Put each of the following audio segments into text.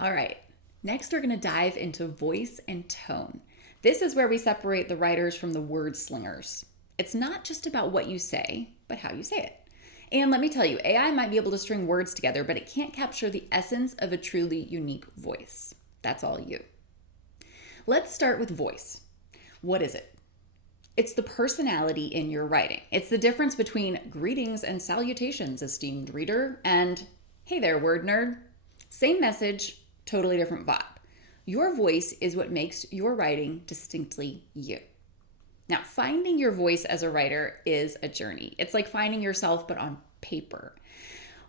All right, next we're going to dive into voice and tone. This is where we separate the writers from the word slingers. It's not just about what you say, but how you say it. And let me tell you, AI might be able to string words together, but it can't capture the essence of a truly unique voice. That's all you. Let's start with voice. What is it? It's the personality in your writing. It's the difference between greetings and salutations, esteemed reader, and hey there, word nerd. Same message, totally different vibe. Your voice is what makes your writing distinctly you. Now, finding your voice as a writer is a journey. It's like finding yourself, but on paper.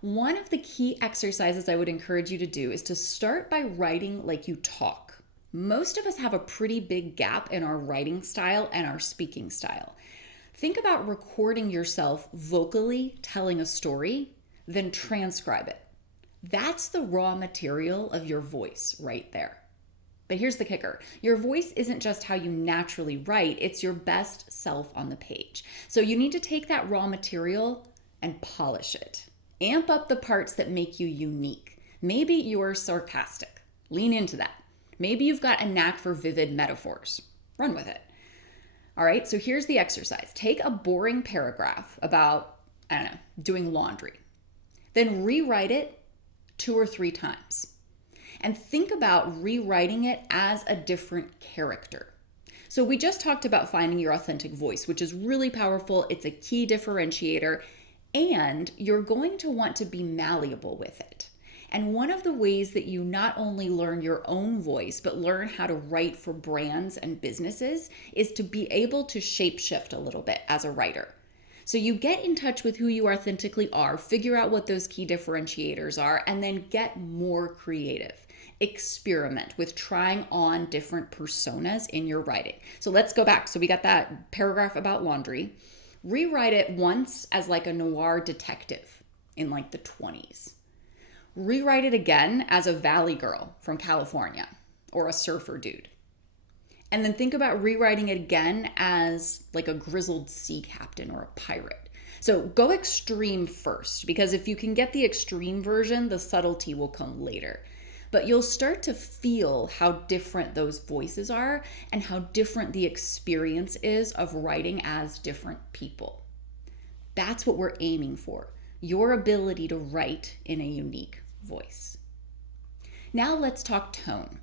One of the key exercises I would encourage you to do is to start by writing like you talk. Most of us have a pretty big gap in our writing style and our speaking style. Think about recording yourself vocally telling a story, then transcribe it. That's the raw material of your voice right there. But here's the kicker. Your voice isn't just how you naturally write, it's your best self on the page. So you need to take that raw material and polish it. Amp up the parts that make you unique. Maybe you're sarcastic. Lean into that. Maybe you've got a knack for vivid metaphors. Run with it. All right, so here's the exercise. Take a boring paragraph about, doing laundry. Then rewrite it 2 or 3 times. And think about rewriting it as a different character. So we just talked about finding your authentic voice, which is really powerful. It's a key differentiator, and you're going to want to be malleable with it. And one of the ways that you not only learn your own voice, but learn how to write for brands and businesses is to be able to shapeshift a little bit as a writer. So you get in touch with who you authentically are, figure out what those key differentiators are, and then get more creative. Experiment with trying on different personas in your writing. So let's go back. So we got that paragraph about laundry. Rewrite it once as like a noir detective in like the 20s. Rewrite it again as a valley girl from California or a surfer dude. And then think about rewriting it again as like a grizzled sea captain or a pirate. So go extreme first, because if you can get the extreme version, the subtlety will come later. But you'll start to feel how different those voices are and how different the experience is of writing as different people. That's what we're aiming for, your ability to write in a unique voice. Now let's talk tone.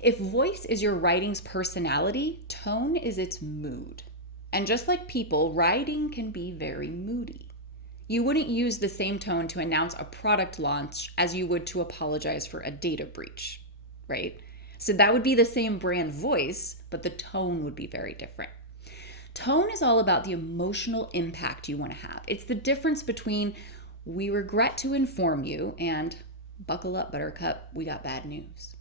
If voice is your writing's personality, tone is its mood. And just like people, writing can be very moody. You wouldn't use the same tone to announce a product launch as you would to apologize for a data breach, right? So that would be the same brand voice, but the tone would be very different. Tone is all about the emotional impact you want to have. It's the difference between "we regret to inform you" and "buckle up, buttercup, we got bad news."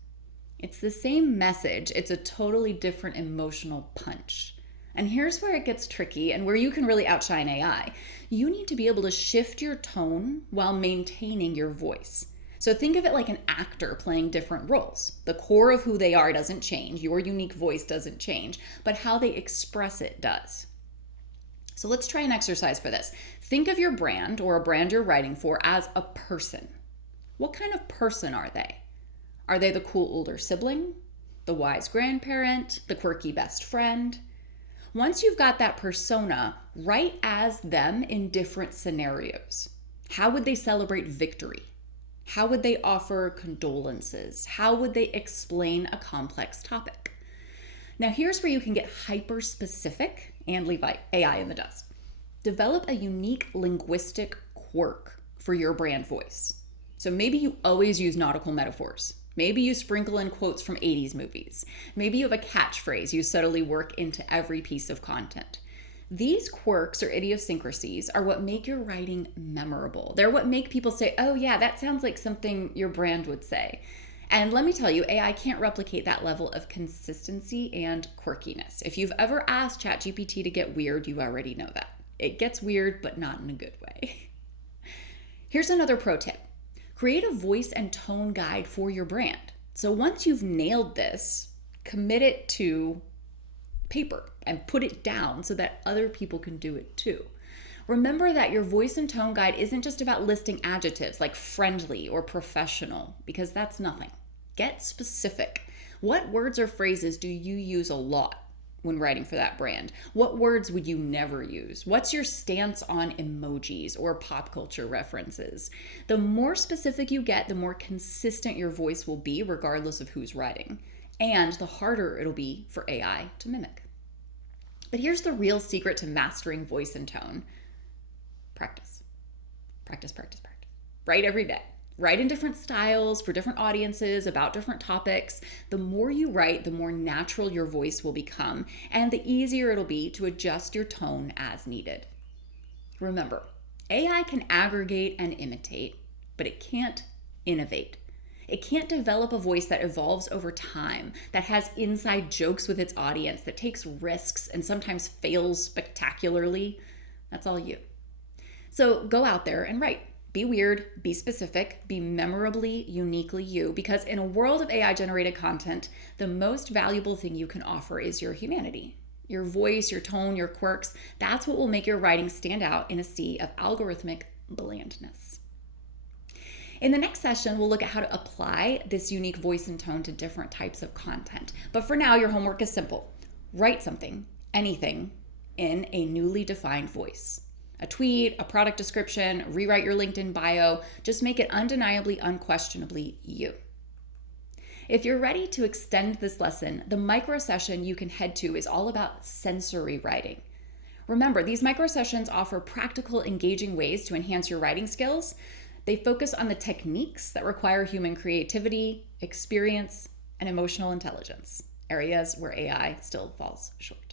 It's the same message, it's a totally different emotional punch. And here's where it gets tricky and where you can really outshine AI. You need to be able to shift your tone while maintaining your voice. So think of it like an actor playing different roles. The core of who they are doesn't change, your unique voice doesn't change, but how they express it does. So let's try an exercise for this. Think of your brand or a brand you're writing for as a person. What kind of person are they? Are they the cool older sibling, the wise grandparent, the quirky best friend? Once you've got that persona, write as them in different scenarios. How would they celebrate victory? How would they offer condolences? How would they explain a complex topic? Now here's where you can get hyper-specific and leave AI in the dust. Develop a unique linguistic quirk for your brand voice. So maybe you always use nautical metaphors. Maybe you sprinkle in quotes from 80s movies. Maybe you have a catchphrase you subtly work into every piece of content. These quirks or idiosyncrasies are what make your writing memorable. They're what make people say, "Oh yeah, that sounds like something your brand would say." And let me tell you, AI can't replicate that level of consistency and quirkiness. If you've ever asked ChatGPT to get weird, you already know that. It gets weird, but not in a good way. Here's another pro tip. Create a voice and tone guide for your brand. So once you've nailed this, commit it to paper and put it down so that other people can do it too. Remember that your voice and tone guide isn't just about listing adjectives like friendly or professional, because that's nothing. Get specific. What words or phrases do you use a lot when writing for that brand? What words would you never use? What's your stance on emojis or pop culture references? The more specific you get, the more consistent your voice will be, regardless of who's writing, and the harder it'll be for AI to mimic. But here's the real secret to mastering voice and tone. Practice. Practice, practice, practice. Write every day. Write in different styles for different audiences about different topics. The more you write, the more natural your voice will become, and the easier it'll be to adjust your tone as needed. Remember, AI can aggregate and imitate, but it can't innovate. It can't develop a voice that evolves over time, that has inside jokes with its audience, that takes risks and sometimes fails spectacularly. That's all you. So go out there and write. Be weird, be specific, be memorably, uniquely you, because in a world of AI-generated content, the most valuable thing you can offer is your humanity. Your voice, your tone, your quirks. That's what will make your writing stand out in a sea of algorithmic blandness. In the next session, we'll look at how to apply this unique voice and tone to different types of content. But for now, your homework is simple. Write something, anything, in a newly defined voice. A tweet, a product description, rewrite your LinkedIn bio. Just make it undeniably, unquestionably you. If you're ready to extend this lesson, the micro session you can head to is all about sensory writing. Remember, these micro sessions offer practical, engaging ways to enhance your writing skills. They focus on the techniques that require human creativity, experience, and emotional intelligence, areas where AI still falls short.